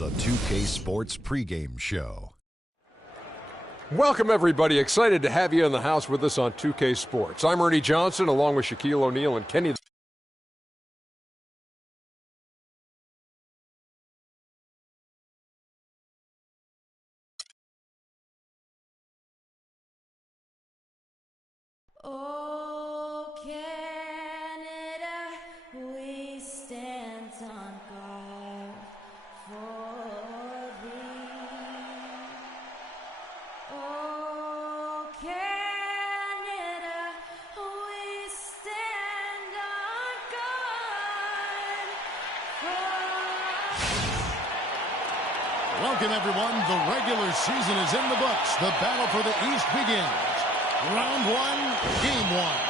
The 2K Sports pregame show. Welcome, everybody. Excited to have you in the house with us on 2K Sports. I'm Ernie Johnson, along with Shaquille O'Neal and Kenny. Oh, Canada, we stand on guard for thee. Oh, Canada, we stand on guard for thee. Welcome, everyone. The regular season is in the books. The battle for the East begins. Round one, game one.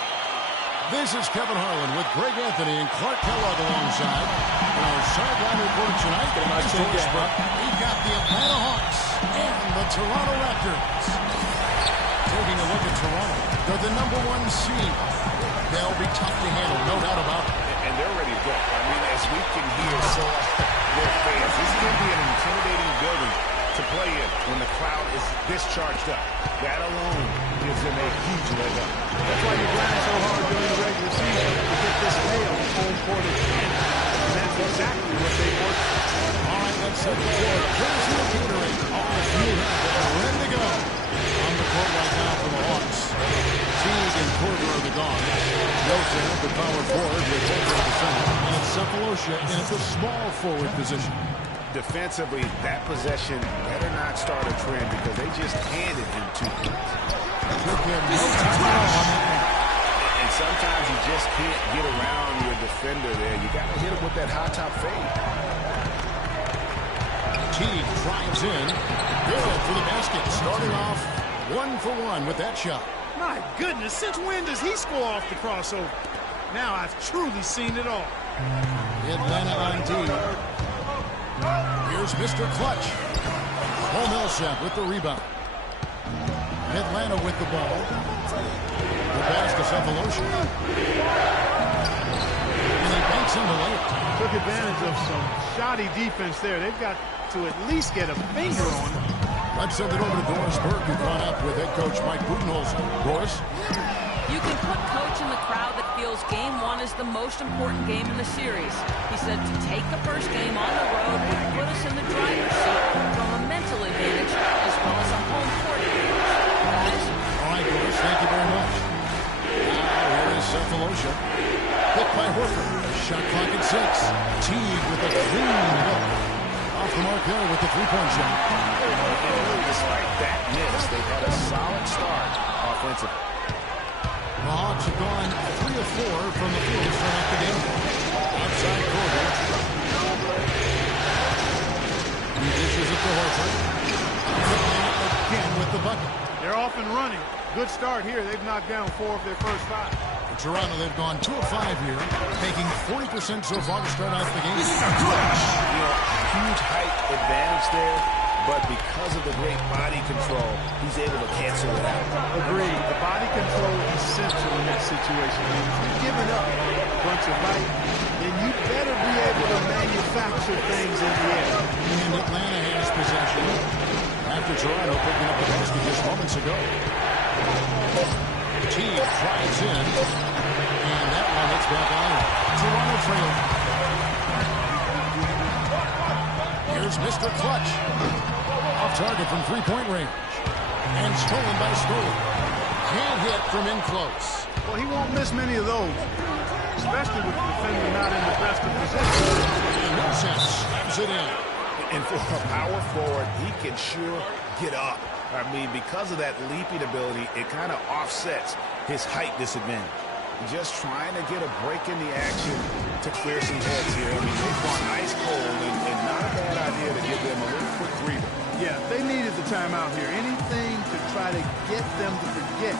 This is Kevin Harlan with Greg Anthony and Clark Kellogg alongside. And our sideline reporter tonight, we've got the Atlanta Hawks and the Toronto Raptors. Taking a look at Toronto, they're the #1 seed. They'll be tough to handle, no doubt about it. And they're ready to go. I mean, as we can hear their fans, this is going to be an intimidating building to play in when the crowd is this charged up. That alone gives them a huge leg up. That's why you grind so hard during the regular season to get this nail home court advantage. And that's exactly what they worked for. All right, let's set the floor. Jersey of Gatorade. All fueled up and ready to go. On the court right now for the Hawks. Teague and Porter are the guards. Wilson at the power forward with Porter at the center. And it's Cephalosha in at the small forward position. Defensively, that possession better not start a trend because they just handed him 2 points. Took him no time at all on that one. And sometimes you just can't get around your defender there. You got to hit him with that high top fade. Teague drives in. Good for the basket. Starting off 1 for 1 with that shot. My goodness, since when does he score off the crossover? Now I've truly seen it all. Atlanta on D. Here's Mr. Clutch. Paul Millsap with the rebound. Atlanta with the ball. The pass to Cephalosha. And he banks into late. Took advantage of some shoddy defense there. They've got to at least get a finger on him. Let's send it over to Doris Burke, who caught up with head coach Mike Budenholzer. Doris? You can put coach in the crowd that feels game one is the most important game in the series. He said to take the first game on the road would put us in the driver's seat from a mental advantage as well as a home court advantage. Guys? All right, Doris, thank you very much. Now here is Cephalosha. Hit by Horford. Shot clock at 6. Teague with a clean look. Off the mark there with the three-point shot. Despite that miss, they've had a solid start offensively. The Hawks have gone 3 of 4 from the field to start off the game. Outside Porter. He dishes it to Horford. Again with the bucket. They're off and running. Good start here. They've knocked down 4 of their first 5. For Toronto, they've gone 2 of 5 here, making 40% so far to start out the game. Huge height advantage there, but because of the great body control, he's able to cancel it out. Agreed. The body control is essential in that situation. I mean, if you're giving up a bunch of height, then you better be able to manufacture things in the air. And Atlanta has possession after Toronto picking up the basket just moments ago. Teague drives in, and that one hits back on. Toronto trailing. Here's Mr. Clutch. Off target from three-point range. And stolen by Scully. Can't hit from in close. Well, he won't miss many of those, especially with the defender not in the best of position. And Millsap slams it in. And for a power forward, he can sure get up. I mean, because of that leaping ability, it kind of offsets his height disadvantage. Just trying to get a break in the action to clear some heads here. I mean, they've gone ice cold, and not a bad idea to give them a little quick breather. Yeah, they needed the timeout here. Anything to try to get them to forget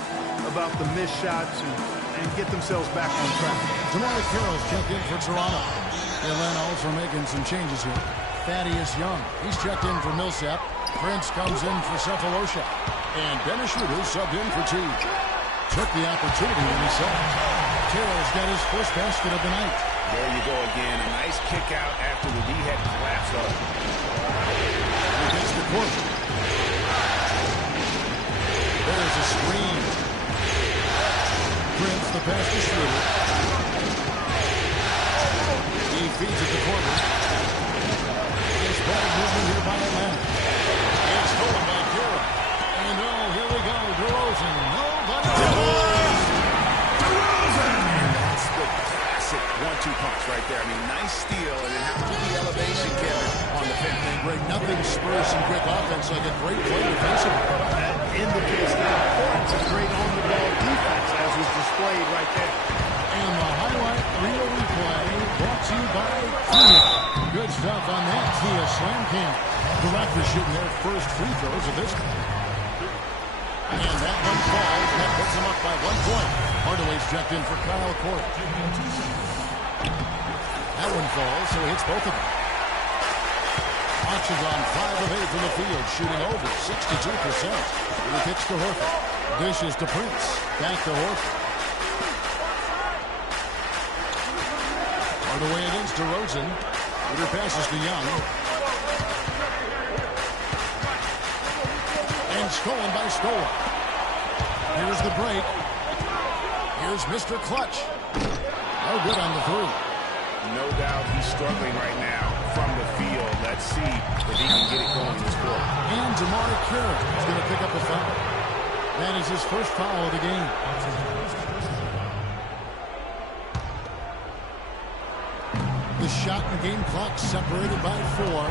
about the missed shots and get themselves back on track. DeMarre Carroll's checked in for Toronto. Atlanta also making some changes here. Thaddeus Young, he's checked in for Millsap. Prince comes in for Cephalosha. And Dennis Schroeder subbed in for Teague. Took the opportunity when he saw it. Carroll's got his first basket of the night. There you go again. A nice kick out after the D had collapsed on him. Against the corner. There's a screen. Prince, the pass to Schroeder. He feeds at the corner. Nice ball movement here by Atlanta. It's stolen by Kira. And oh, here we go. DeRozan. Nobody. DeRozan! And that's the classic 1-2 punch right there. I mean, nice steal. And then how about the elevation, Kevin, on the finish? Greg, nothing spurs some quick offense like a great play defensively. That indicates the importance of great on-the-ball defense, as was displayed right there. And the highlight reel replay brought to you by Kia. Good stuff on that Kia Slam Cam. The Raptors shooting their first free throws of this one. And that one falls. That puts them up by 1 point. Hardaway's checked in for Kyle Korver. That one falls, so he hits both of them. Fox is on 5 of 8 from the field, shooting over 62%. He kicks to Horford. Dishes to Prince. Back to Horford. Hardaway against DeRozan. Peter passes to Young. And stolen by Stoa. Here's the break. Here's Mr. Clutch. No good on the three. No doubt he's struggling right now from the field. Let's see if he can get it going in this quarter. And Jamar Carroll is going to pick up a foul. That is his first foul of the game. The shot and game clock separated by 4.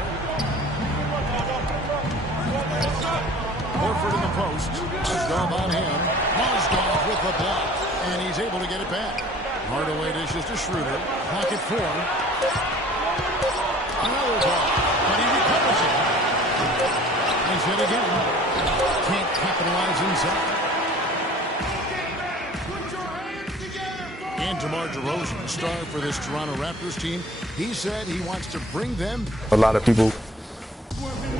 Horford in the post. Mozgov on him. Mozgov with the block. And he's able to get it back. Hardaway dishes to Schroeder. Pocket 4. Another ball. But he recovers it. He's hit again. Can't capitalize inside. And DeMar DeRozan, the star for this Toronto Raptors team, he said he wants to bring them. A lot of people.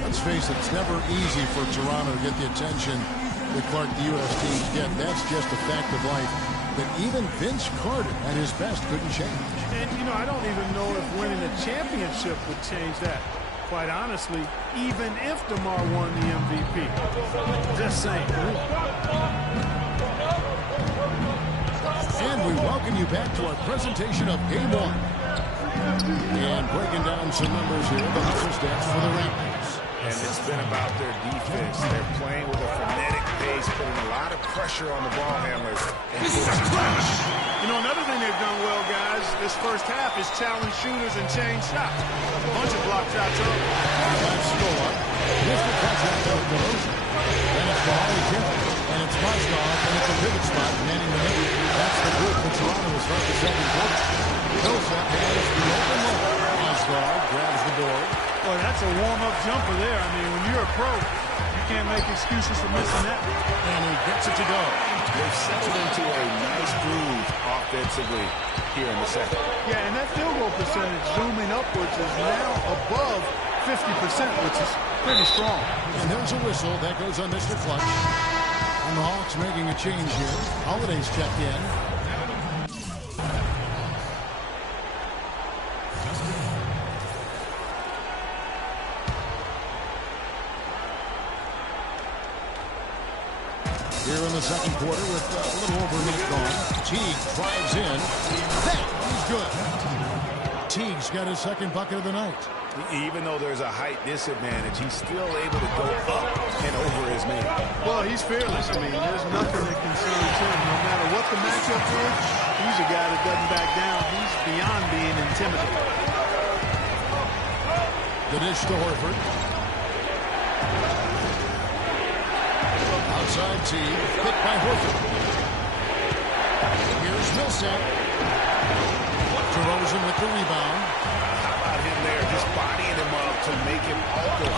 Let's face it, it's never easy for Toronto to get the attention that Clark, the U.S. teams get. That's just a fact of life. But even Vince Carter at his best couldn't change. And, you know, I don't even know if winning a championship would change that. Quite honestly, even if DeMar won the MVP. Just saying. And we welcome you back to our presentation of Game 1. And breaking down some numbers here, the numbers stats for the Raptors. And it's been about their defense. They're playing with a frenetic pace, putting a lot of pressure on the ball handlers. You know, another thing they've done well, guys, this first half is challenge shooters and change shots. A bunch of block shots early. That's Stoa. Here's the contact of DeRozan. Then it's Bahari Kimmel. And it's Mozgov, and it's a pivot spot manning the middle. That's the group that Toronto will start the second quarter. Millsap has the open look. Mozgov grabs the board. Boy, that's a warm-up jumper there. I mean, when you're a pro, you can't make excuses for missing that. And he gets it to go. They've settled into a nice groove offensively here in the second. Yeah, and that field goal percentage zooming upwards is now above 50%, which is pretty strong. And there's a whistle. That goes on Mr. Clutch. And the Hawks making a change here. Holiday's checked in. Here in the second quarter with a little over a minute gone. Teague drives in. That is good. Teague's got his second bucket of the night. Even though there's a height disadvantage, he's still able to go up and over his man. Well, he's fearless. I mean, there's nothing that concerns him. No matter what the matchup is, he's a guy that doesn't back down. He's beyond being intimidated. The dish to Horford. Outside Teague, picked by Horford. Here's Millsap. DeRozan with the rebound. How about him there, just bodying him up to make him alter.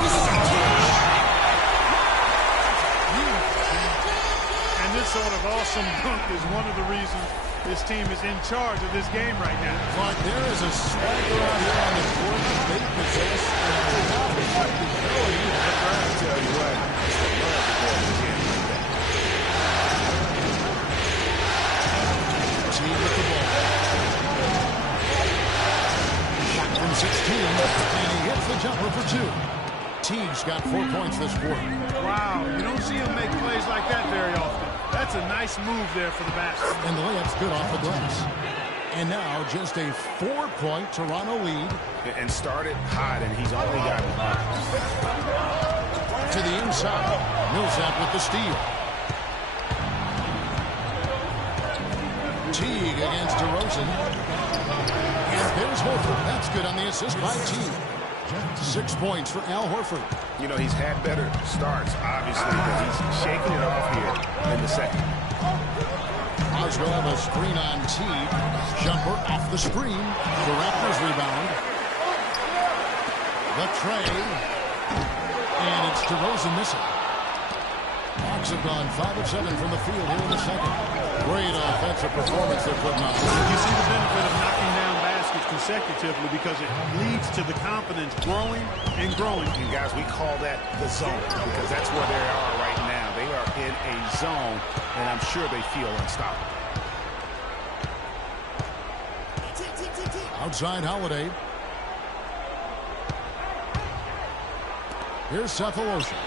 And this sort of awesome dunk is one of the reasons this team is in charge of this game right now. But there is a swagger out here on the court that they possess. And without the ability, I'll tell you what, Teague with the ball. Teague's got 4 points this quarter. Wow, you don't see him make plays like that very often. That's a nice move there for the basket. And the layup's good off the glass. And now just a 4-point Toronto lead. And started hot, and he's only got To the inside. Millsap with the steal. Teague against DeRozan. And there's Horford. That's good on the assist by Teague. 6 points for Al Horford. You know, he's had better starts, obviously, but he's shaking it off here in the second. Oswell a screen on Teague. Jumper off the screen. The Raptors rebound. The tray. And it's DeRozan missing. Hawks have gone 5 of 7 from the field here in the second. Great offensive performance they're putting on. You see the benefit of knocking down baskets consecutively because it leads to the confidence growing and growing. And guys, we call that the zone because that's where they are right now. They are in a zone, and I'm sure they feel unstoppable. Outside Holiday. Here's Cephalosha.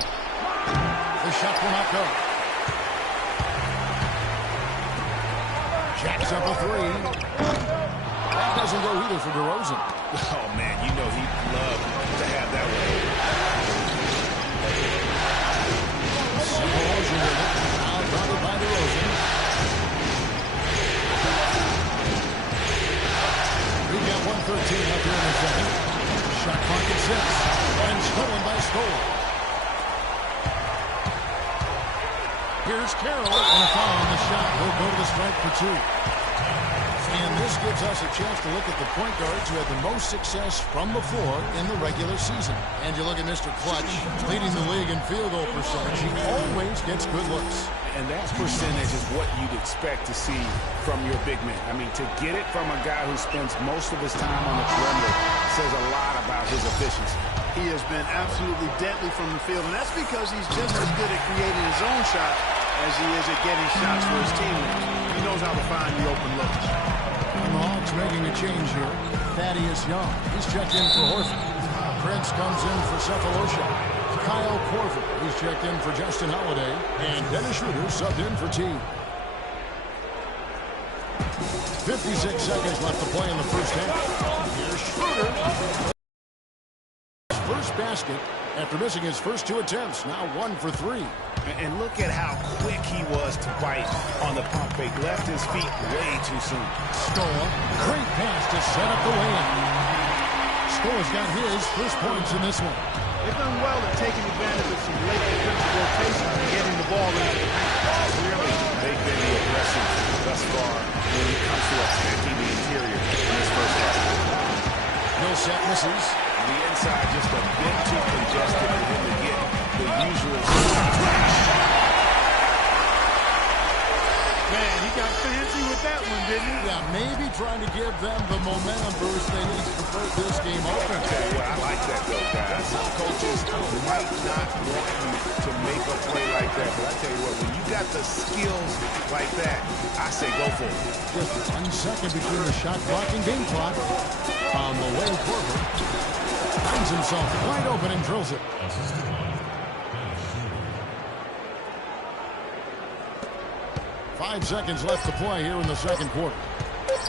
The shot will not go. Jacks up a 3. That doesn't go either for DeRozan. Oh, man, you know he'd love to have that one. Cephalosha with it. Now guarded by DeRozan. We've got 1:13 left here in the second. Shot clock at 6. And stolen by Stoll. Here's Carroll, and a foul on the shot. He'll go to the strike for 2. And this gives us a chance to look at the point guards who had the most success from the floor in the regular season. And you look at Mr. Clutch, leading the league in field goal percentage. He always gets good looks. And that percentage is what you'd expect to see from your big man. I mean, to get it from a guy who spends most of his time on the perimeter says a lot about his efficiency. He has been absolutely deadly from the field, and that's because he's just as good at creating his own shot as he is at getting shots for his teammates. He knows how to find the open looks. And the Hawks making a change here. Thaddeus Young, he's checked in for Horford. Prince comes in for Cephalosha. Kyle Korver, he's checked in for Justin Holiday. And Dennis Schroeder subbed in for Teague. 56 seconds left to play in the first half. Here's Schroeder. First basket after missing his first 2 attempts. Now 1 for 3. And look at how quick he was to bite on the pump fake. Left his feet way too soon. Stoll, great pass to set up the layup. Stoll's got his first points in this one. They've done well at taking advantage of some late defensive rotation and getting the ball into the paint. Clearly, they've been the aggressors thus far when it comes to attacking the interior in this first half. Millsap misses. The inside just a bit too congested for him to get the usual. Man, he got fancy with that one, didn't he? Yeah, maybe trying to give them the momentum boost they need to break this game open. Well, I like that, though, guys. Some coaches might not want you to make a play like that, but I tell you what, when you got the skills like that, I say go for it. Just 1 second between the shot clock and game clock. On the way forward, finds himself wide open and drills it. Five seconds left to play here in the second quarter.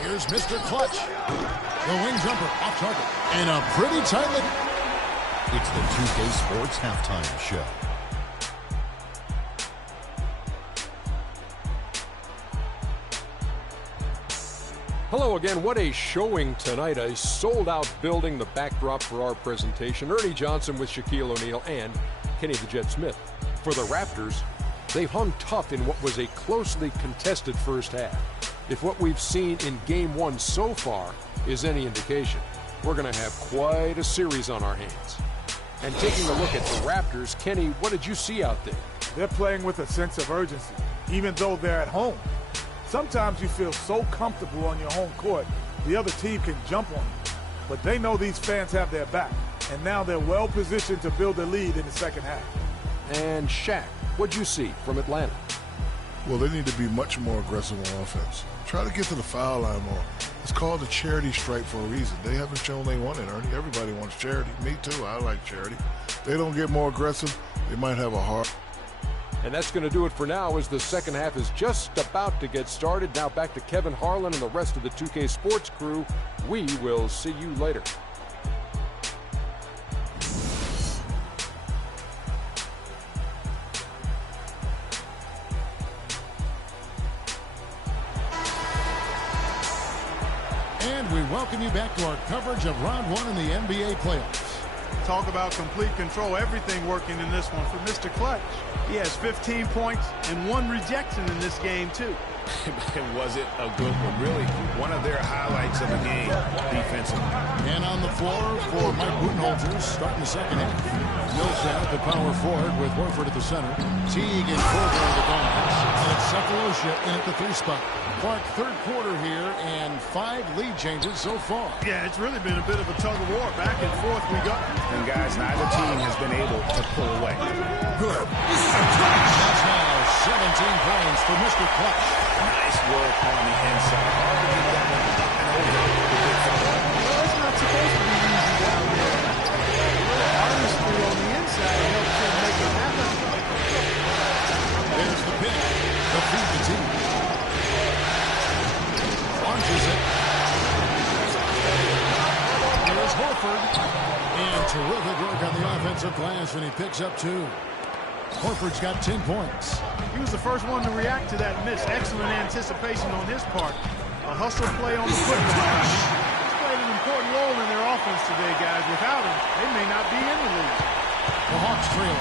Here's Mr. Clutch. The wing jumper off target. And a pretty tightly. It's the 2K Sports Halftime Show. Hello again. What a showing tonight. A sold-out building, the backdrop for our presentation. Ernie Johnson with Shaquille O'Neal and Kenny the Jet Smith. For the Raptors, they've hung tough in what was a closely contested first half. If what we've seen in Game 1 so far is any indication, we're going to have quite a series on our hands. And taking a look at the Raptors, Kenny, what did you see out there? They're playing with a sense of urgency, even though they're at home. Sometimes you feel so comfortable on your home court, the other team can jump on you. But they know these fans have their back, and now they're well positioned to build a lead in the second half. And Shaq, what'd you see from Atlanta? Well, they need to be much more aggressive on offense. Try to get to the foul line more. It's called a charity stripe for a reason. They haven't shown they want it, Ernie. Everybody wants charity. Me too. I like charity. They don't get more aggressive, they might have a hard. And that's going to do it for now as the second half is just about to get started. Now back to Kevin Harlan and the rest of the 2K Sports crew. We will see you later. And we welcome you back to our coverage of round one in the NBA playoffs. Talk about complete control. Everything working in this one for Mr. Clutch. He has 15 points and 1 rejection in this game, too. Was it a good one? Really, one of their highlights of the game defensively. And on the floor for Mike Budenholzer, starting the second half. Millsap, the power forward, with Horford at the center. Teague and Korver are the guards. And it's Sefolosha in at the 3 spot. Clark, third quarter here, and 5 lead changes so far. Yeah, it's really been a bit of a tug of war. Back and forth we go. And guys, neither team has been able to pull away. Good. That's now 17 points for Mr. Clutch. Nice work on the inside. Hard to get that one up and over the big fella. Well, it's not supposed to be easy down there. Artistry on the inside helps him make it happen. There's the pick. The feed the team. Launches it. There's Horford. And terrific work on the offensive glass when he picks up 2. Horford's got 10 points. He was the first one to react to that miss. Excellent anticipation on his part. A hustle play on the putback. He's played an important role in their offense today, guys. Without him, they may not be in the league. The Hawks trail.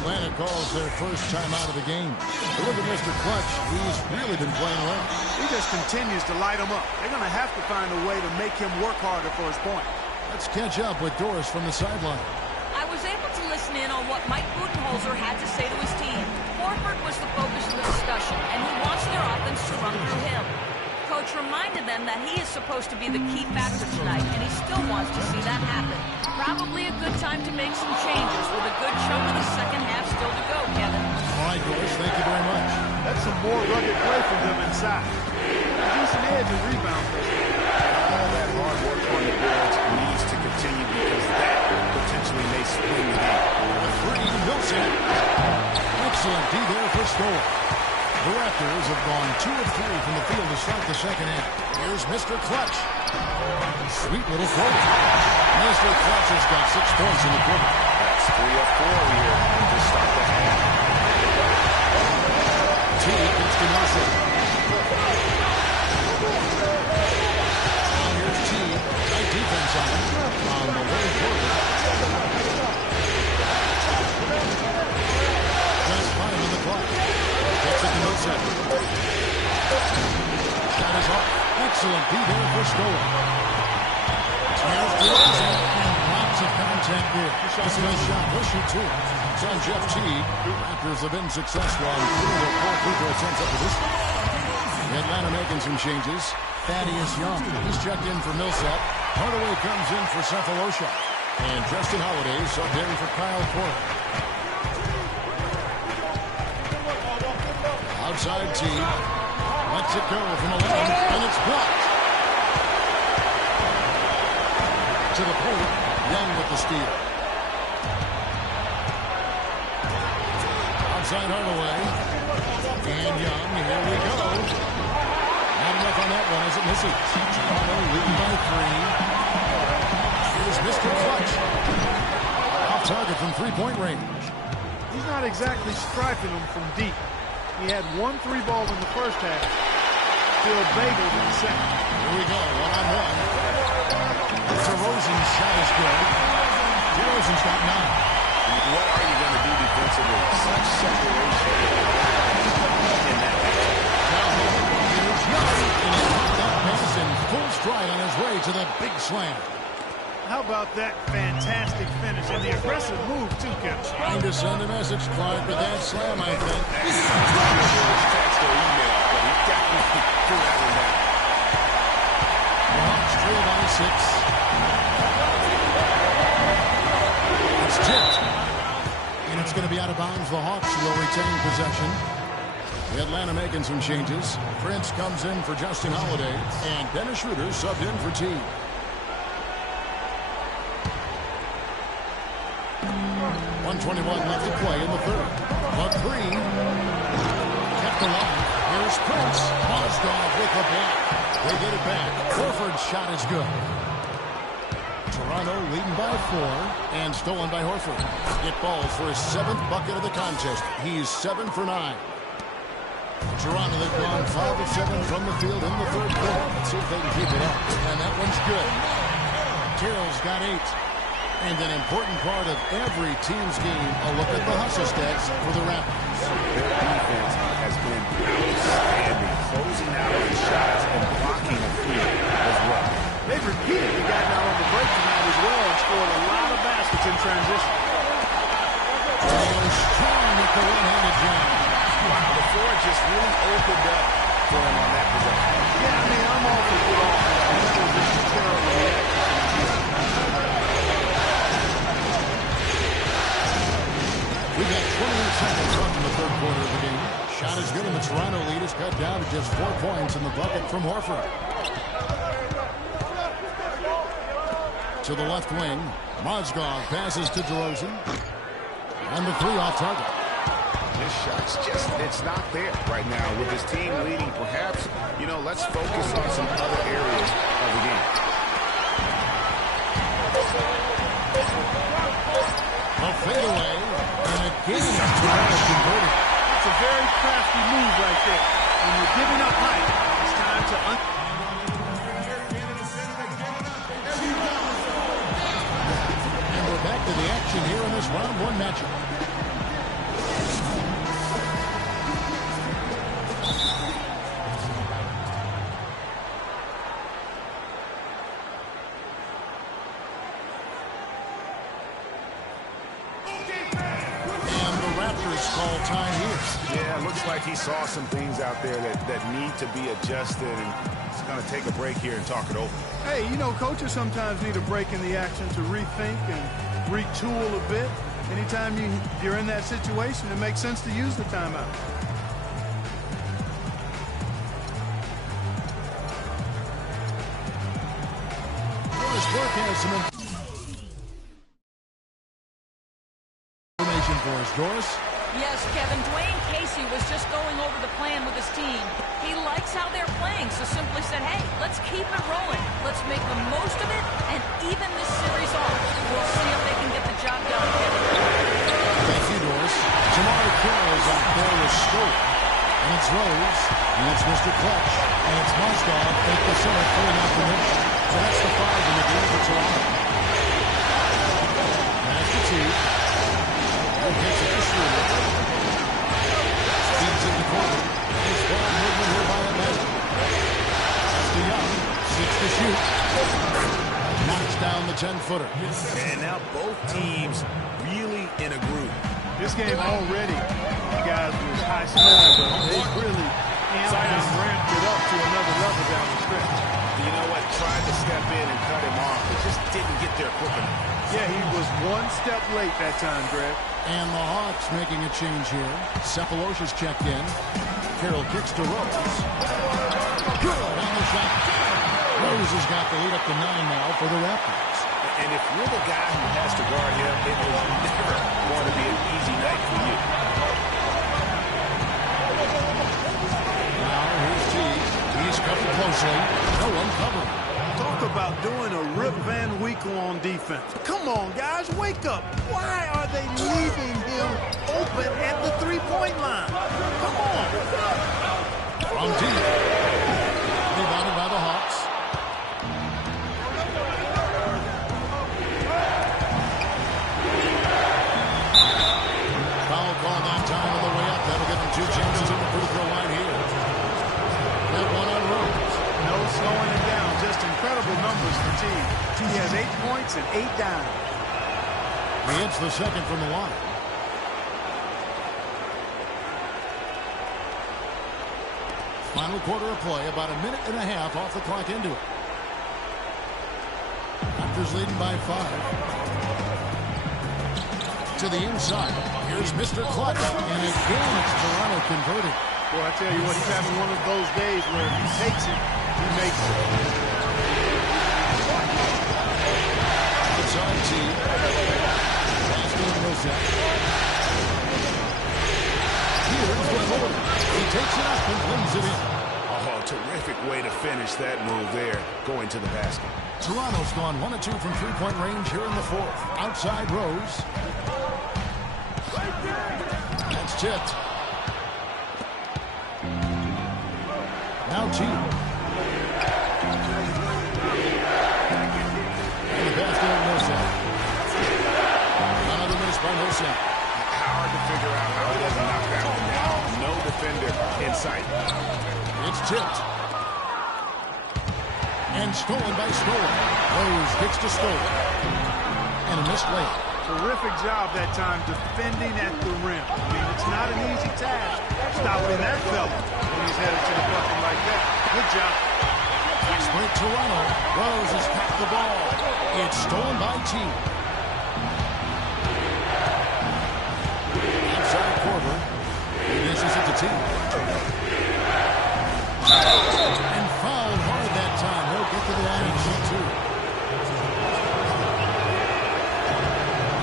Atlanta calls their first time out of the game. But look at Mr. Clutch. He's really been playing well. He just continues to light them up. They're going to have to find a way to make him work harder for his point. Let's catch up with Doris from the sideline. I was able to listen in on what Mike Budenholzer had to say to his team. Horford was the focus of the discussion, and he wants their offense to run through him. Coach reminded them that he is supposed to be the key factor tonight, and he still wants to see that happen. Probably a good time to make some changes with a good chunk of the second half still to go, Kevin. All right, Doris, thank you very much. That's some more rugged play from them inside. A decent edge and rebound. All that hard work on the boards needs to continue because that potentially may swing the game. The 3, Millsap. Excellent D there for score. The Raptors have gone 2 of 3 from the field to start the second half. Here's Mr. Clutch. Sweet little floater. Mr. Clutch has got 6 points in the quarter. That's 3 of 4 here to start the half. Teague gets to Nelson. Now here's Teague. Tight defense on him. On the way forward. Just 5 in the clock. Gets it to Millsap. Shot is off. Excellent D there for score. Here's DeRozan, and lots of contact there. This is a shot. He'll shoot 2. It's on Jeff Teague. Raptors have been successful on 3 of their 4 free throw attempts up to this point. Atlanta making some changes. Thaddeus Young, he's checked in for Millsap. Hardaway comes in for Sefolosha. And Justin Holiday subbed in for Kyle Korver. Outside Teague. Lets it go from 11, and it's blocked. To the point, Young with the steal. Outside Hardaway. And Young, here we go. Not enough on that one as it misses. Toronto leading by 3. Here's Mr. Clutch. Off target from 3-point range. He's not exactly striping them from deep. He had 1 3-ball in the first half. Still bageled in the second. Here we go, one-on-one. DeRozan's shot is good. DeRozan's got 9. What are you going to do defensively? Such separation in that matchup. Now here's Young, and he caught that pass in full stride on his way to the big slam. How about that fantastic finish and the aggressive move, too, Kevin? Trying to send a message, Clark, with that slam, I think. Text or email, but he definitely threw that one down. The Hawks trail by 6. the Hawks will retain possession. The Atlanta making some changes. Prince comes in for Justin Holiday, and Dennis Schroeder subbed in for Teague. 1:21 left to play in the third. McCree kept alive. Here's Prince. Mozgov with the block. They get it back. Horford's shot is good. Toronto leading by 4 and stolen by Horford. It falls for his 7th bucket of the contest. He's 7 for 9. Toronto, they've gone 5 of 7 from the field in the third quarter. Let's see if they can keep it up. And that one's good. Carroll's got 8. And an important part of every team's game, a look at the hustle stats for the Raptors. Their defense has been outstanding, closing out on shots and blocking a few as well. They've repeatedly gotten out on the break tonight as well and scored a lot of baskets in transition. Strong with the one-handed jam. Wow, the floor just really opened up for him on that possession. Yeah, I mean, I'm all for good offense. That was just a terrible reaction. We got 28 seconds left in the third quarter of the game. Shot is good, and the Toronto lead is cut down to just 4 points in the bucket from Horford. To the left wing, Mozgov passes to DeRozan. And the 3 off target. This shot's just, it's not there right now. With his team leading, perhaps, let's focus on some other areas of the game. A fadeaway, and again, Toronto converted. It's a very crafty move right there. When you're giving up height, it's time to And we're back to the action here in this round 1 matchup. Call time here. Yeah, it looks like he saw some things out there that need to be adjusted, and he's going to take a break here and talk it over. Hey, coaches sometimes need a break in the action to rethink and retool a bit. Anytime you're in that situation, it makes sense to use the timeout. Doris Burke has some information for us. Doris? Yes, Kevin, Dwayne Casey was just going over the plan with his team. He likes how they're playing, so simply said, hey, let's keep it rolling. Let's make the most of it and even this series off. We'll see if they can get the job done, Kevin. Thank you, Doris. Jamari Carroll's out there with Stoke. And it's Rose. And it's Mr. Clutch. And it's Mozgov at the center, filling out the middle. So that's the 5 in the game for Toronto. Pass to Teague. Takes it to Schroeder. Speeds in the corner. Nice ball movement here by Atlanta. That's to Young. 6 to shoot. Knocks down the 10-footer. And now both teams really in a groove. This game already, you guys, was high scoring, but they really ramped it up to another level down the stretch. You know what? Tried to step in and cut him off, but just didn't get there quick enough. Yeah, he was 1 step late that time, Greg. And the Hawks making a change here. Cephalosha's checked in. Carroll kicks to Rose. Good on the shot. Rose has got the lead up to 9 now for the Raptors. And if you're the guy who has to guard him, it will never want to be an easy night for you. Now here's Teague. He's covered closely. No one covered. Talk about doing a Rip Van Winkle on defense. Come on, guys, wake up. Why are they leaving him open at the three-point line? Come on. From deep. Rebounded by the Hawks. Foul call that time on the way up. That'll give them 2 chances in the free throw line here. That one on Rose. No slowing him down. Just incredible numbers for Teague. He has 8 points and 8 dimes. He hits the second from the line. Final quarter of play, about 1.5 minutes off the clock into it. Raptors leading by 5. To the inside. Here's Mr. Clutch. And again, it's Toronto converting. Boy, I tell you what, he's having one of those days where if he takes it, he makes it. It's on T. Pass to Millsap. Here's the forward. He takes it up and brings it in. Oh, terrific way to finish that move there, going to the basket. Toronto's gone 1 of 2 from three-point range here in the fourth. Outside Rose. That's tipped. Now T. And the pass to Millsap. Another miss by Millsap. Hard to figure out how he doesn't knock that one down. No defender in sight. It's tipped. And stolen by Stolen. Rose gets to Stolen. And a missed layup. Terrific job that time defending at the rim. I mean, it's not an easy task stopping that fella when he's headed to the bucket like that. Good job. Split Toronto. Rose has packed the ball. It's stolen by T. Inside Korver. He misses it to T. And fouled hard that time. He'll get to the line and shoot two.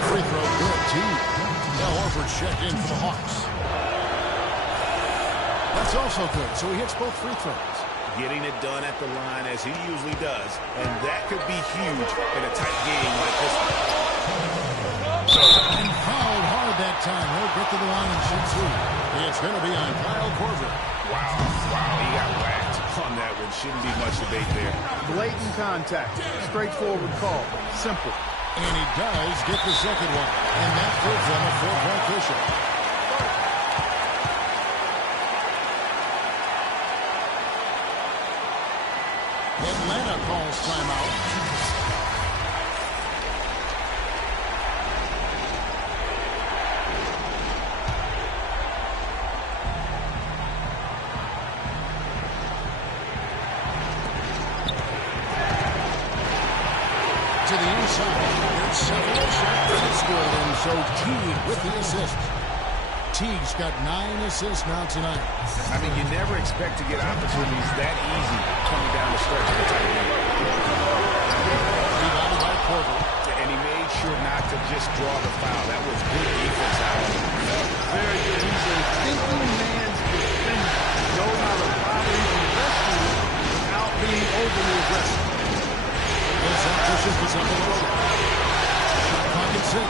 Free throw good. T. Now Horford checked in for the Hawks. That's also good. So he hits both free throws. Getting it done at the line as he usually does. And that could be huge in a tight game like this one. And fouled hard that time. He'll get to the line and shoot two. It's going to be on Kyle Korver. Wow, he got whacked on that one. Shouldn't be much debate there. Blatant contact. Straightforward call. Simple. And he does get the second one. And that gives them a 4-point cushion. Atlanta calls timeout. To the inside. There's separation. It's good. And so Teague with the assist. Teague's got 9 assists now tonight. I mean, you never expect to get opportunities that easy coming down the stretch of the tight game. Rebounded by Korver. And he made sure not to just draw the foul. That was good defense out of him. Very good. He's a thinking man's defender. Knows how to bother even the best team without being overly aggressive. Millsap pushes this up the road. Shot clock at 6.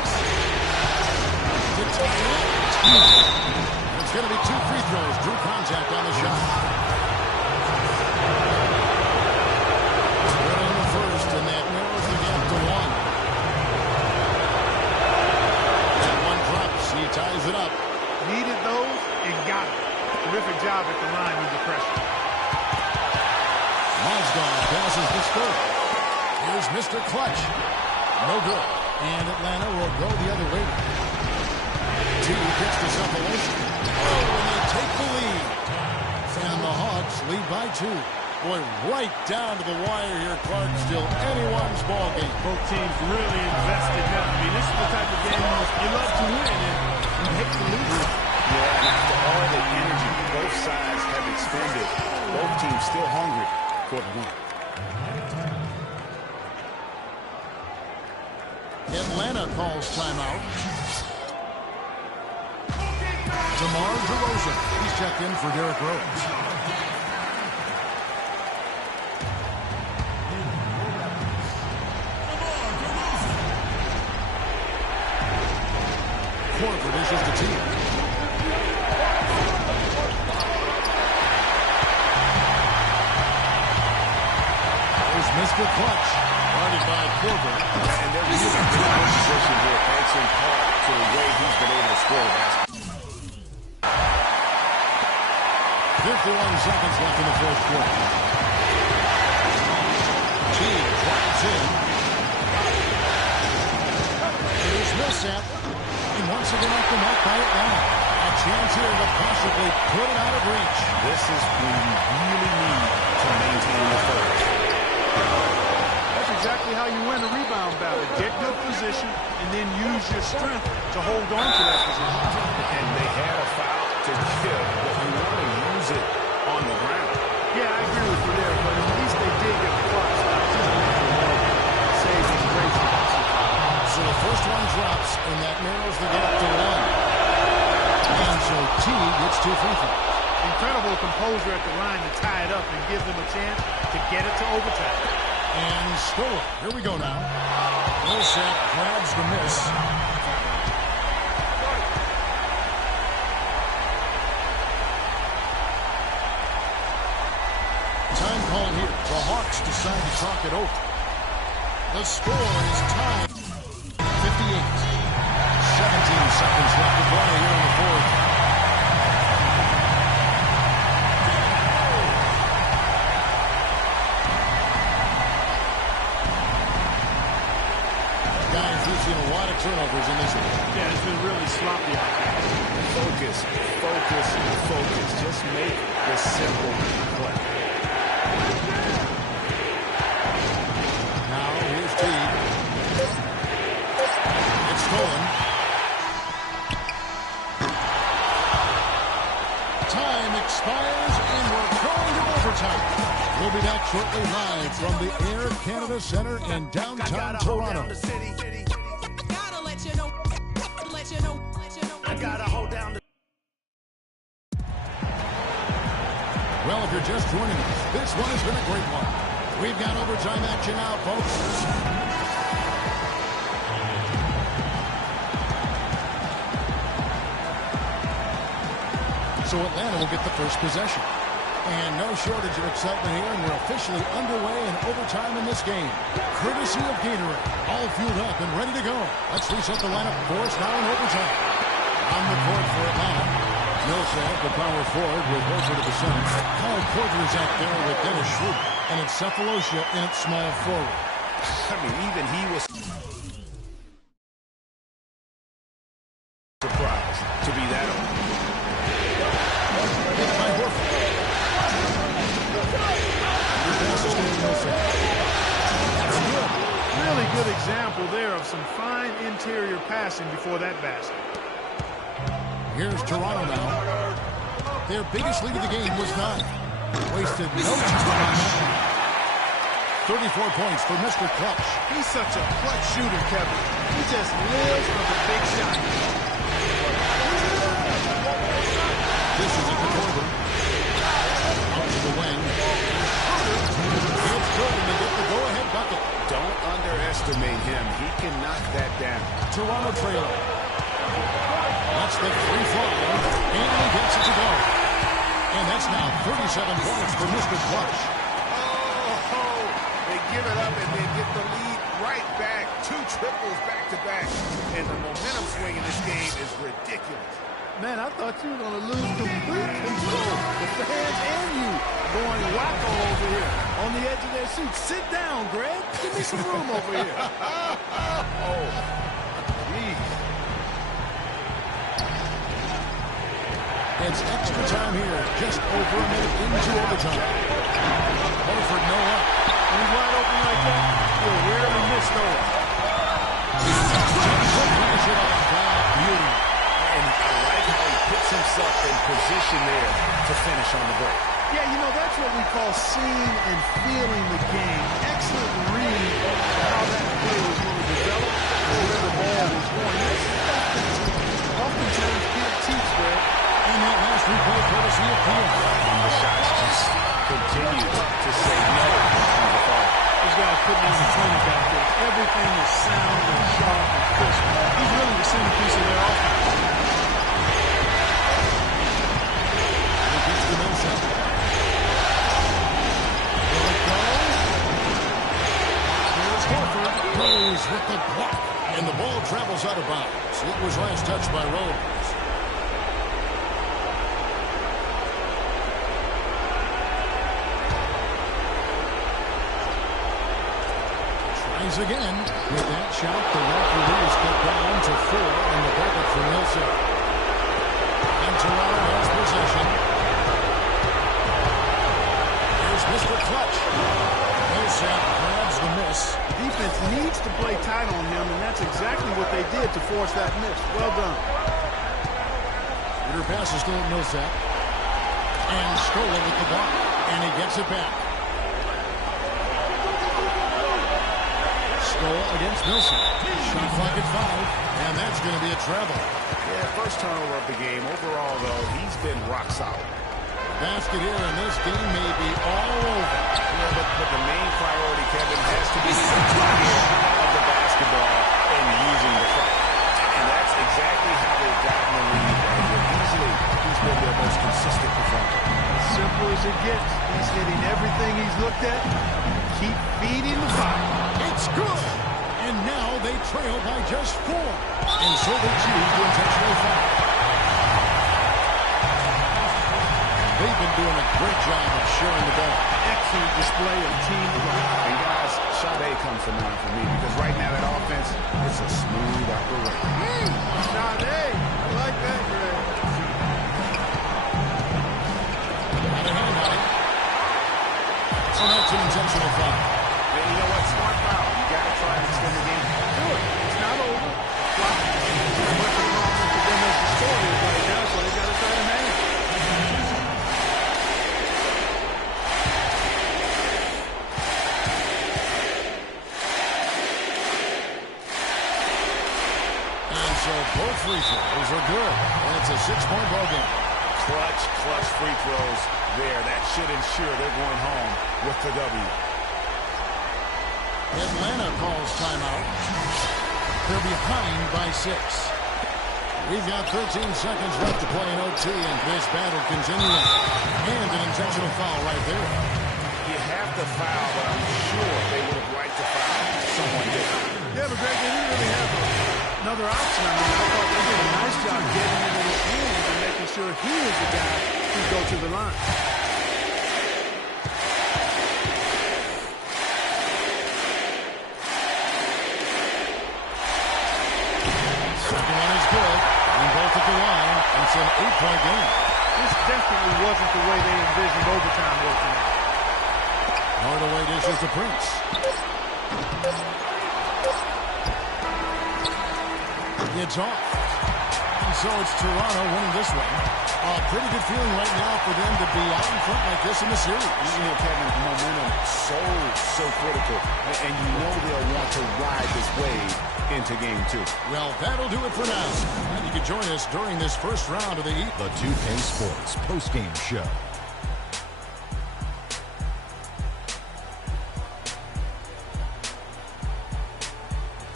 To tie it up. It's going to be 2 free throws. Drew contact on the shot. Good in the first, and that narrows the gap to 1. That one drops. He ties it up. Needed those and got it. Terrific job at the line under pressure. Mozgov passes the score. Here's Mr. Clutch. No good. And Atlanta will go the other way. T gets to separation. Oh, and they take the lead. And the Hawks lead by 2. Boy, right down to the wire here, Clark. Still anyone's ball game. Both teams really invested now. I mean, this is the type of game you love to win and you hate to lose it. Yeah, and after all the energy both sides have expended, both teams still hungry for the win. Atlanta calls timeout. DeMar DeRozan. He's checked in for Derrick Rose. Korver dishes the team. There's Mr. Clutch. Guarded by Korver. And they're really in good position here, thanks in part to the way he's been able to score the basketball. 51 seconds left in the fourth quarter. Teague drives in. Here's Millsap. And once again off the mark by Atlanta. A chance here to possibly put it out of reach. This is when you really need to maintain the first. That's exactly how you win a rebound battle. Get good position and then use your strength to hold on to that position. And they had a foul to give, but you want to use it on the ground. Yeah, I agree with you there, but at least they did get the clock stopped. Save his grace. So the first one drops, and that narrows the gap to 1. And so T gets 2 free throws. Incredible composure at the line to tie it up and give them a chance to get it to overtime. And Stoller. Here we go now. Millsap grabs the miss. Time called here. The Hawks decide to talk it over. The score is tied. 58. 17 seconds left to play here in the fourth. Guys, we've seen a lot of turnovers in this one. Yeah, it's been really sloppy out there. Focus, focus, focus. Just make the simple play. Now, here's T. It's stolen. Time expires, and we're going to overtime. We'll be back shortly live from the Air Canada Centre in downtown Toronto. Gotta let you know. I gotta hold down the. Well, if you're just joining us, this one has been a great one. We've got overtime action now, folks. So Atlanta will get the first possession. And no shortage of excitement here, and we're officially underway in overtime in this game. Courtesy of Gatorade, all fueled up and ready to go. Let's reset the lineup for us now in overtime. On the court for Atlanta, Millsap, the power forward, with Horford at the center. Kyle Korver is out there with Dennis Schroeder, and it's Cephalosha in at small forward. I mean, even he was surprised to be that open. By Horford. That's good. Really good example there of some fine interior passing before that basket. Here's Toronto now. Their biggest lead of the game was 9. Wasted no time on that. 34 points for Mr. Clutch. He's such a clutch shooter, Kevin. He just lives for the big shot. This is it to Korver. Out to the wing. It's good to get the go-ahead bucket. Don't underestimate him. He can knock that down. Toronto trailer. That's the free throw, and he gets it to go. And that's now 37 points for Mr. Clutch. Oh, they give it up and they get the lead right back. 2 triples back-to-back. And the momentum swing in this game is ridiculous. Man, I thought you were going to lose complete control. The fans and you going wacko over here on the edge of their seat. Sit down, Greg. Give me some room over here. Oh, geez. It's extra time here, just over a minute into overtime. Horford no up. When he's wide open like that, you'll rarely miss those. Beauty. And I like how he puts himself in position there to finish on the break. Yeah, you know, that's what we call seeing and feeling the game. Excellent read of how that play was going to develop and where the ball was going. That's stuff that oftentimes can't teach, Greg. And that last replay courtesy of Peel. And the shots just continue to say no to the ball. This guy's putting in the 20 back there. Everything is sound and sharp and crisp. He's really the centerpiece of their offense. He gets the Millsap. Will it go? Here's Horford. Goes with the block. And the ball travels out of bounds. It was last touched by Rose. Again, with that shot, the referee is cut down to 4 in the bucket for Millsap. And Toronto has possession. Here's Mr. Clutch. Millsap grabs the the miss. The defense needs to play tight on him, and that's exactly what they did to force that miss. Well done. Her pass is still at Millsap. And Scola with the block. And he gets it back. Scola against Millsap. Shot clock at 5. And that's going to be a travel. Yeah, first turnover of the game. Overall, though, he's been rock solid. Basket here, and this game may be all over. Yeah, but the main priority, Kevin, has to be taking care of the basketball and using the clock. And that's exactly how they've gotten the lead right here. Easily, he's been their most consistent performer. As simple as it gets. He's hitting everything he's looked at. Keep feeding the fire. It's good. And now they trail by just 4. And so they choose to intentionally foul. They've been doing a great job of sharing the ball. Excellent display of teamwork. And guys, Sade comes to mind for me because right now that offense, it's a smooth operation. Sade, I like that, Greg. Out of hand on it. So that's an intentional foul. And you know what? Smart foul. You got to try and extend the game. Do it. It's not over. Clock. As much of an offense for them as the score is right now, so they got to try to manage. So both free throws are good. And it's a 6-point ball game. Clutch free throws there. That should ensure they're going home with the W. Atlanta calls timeout. They're behind by 6. We've got 13 seconds left to play in OT, and this battle continuing. And an intentional foul right there. You have to foul, but I'm sure they would have liked to foul someone different. Yeah, but Greg, they didn't really have another option. I mean, I thought they did a nice job getting into his hands and making sure he was the guy who go to the line. Second one is good. And both at the line. It's an 8-point game. This definitely wasn't the way they envisioned overtime working out. Hardaway dishes to Prince. It's off. And so it's Toronto winning this one. A pretty good feeling right now for them to be out in front like this in the series. You know, Kevin, momentum so critical. And you know they'll want to ride this wave into game 2. Well, that'll do it for now. And you can join us during this first round of the East. The 2K Sports postgame show.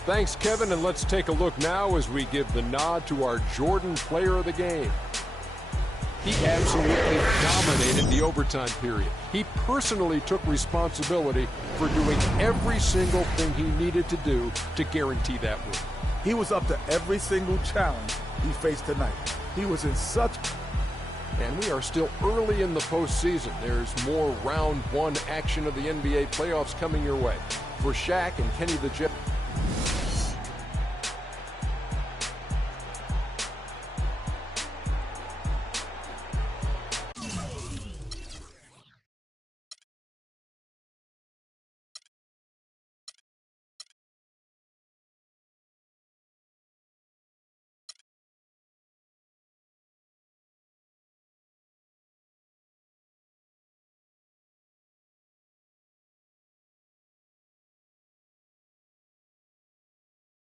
Thanks, Kevin, and let's take a look now as we give the nod to our Jordan player of the game. He absolutely dominated the overtime period. He personally took responsibility for doing every single thing he needed to do to guarantee that win. He was up to every single challenge he faced tonight. He was in such... And we are still early in the postseason. There's more round 1 action of the NBA playoffs coming your way. For Shaq and Kenny the Jet...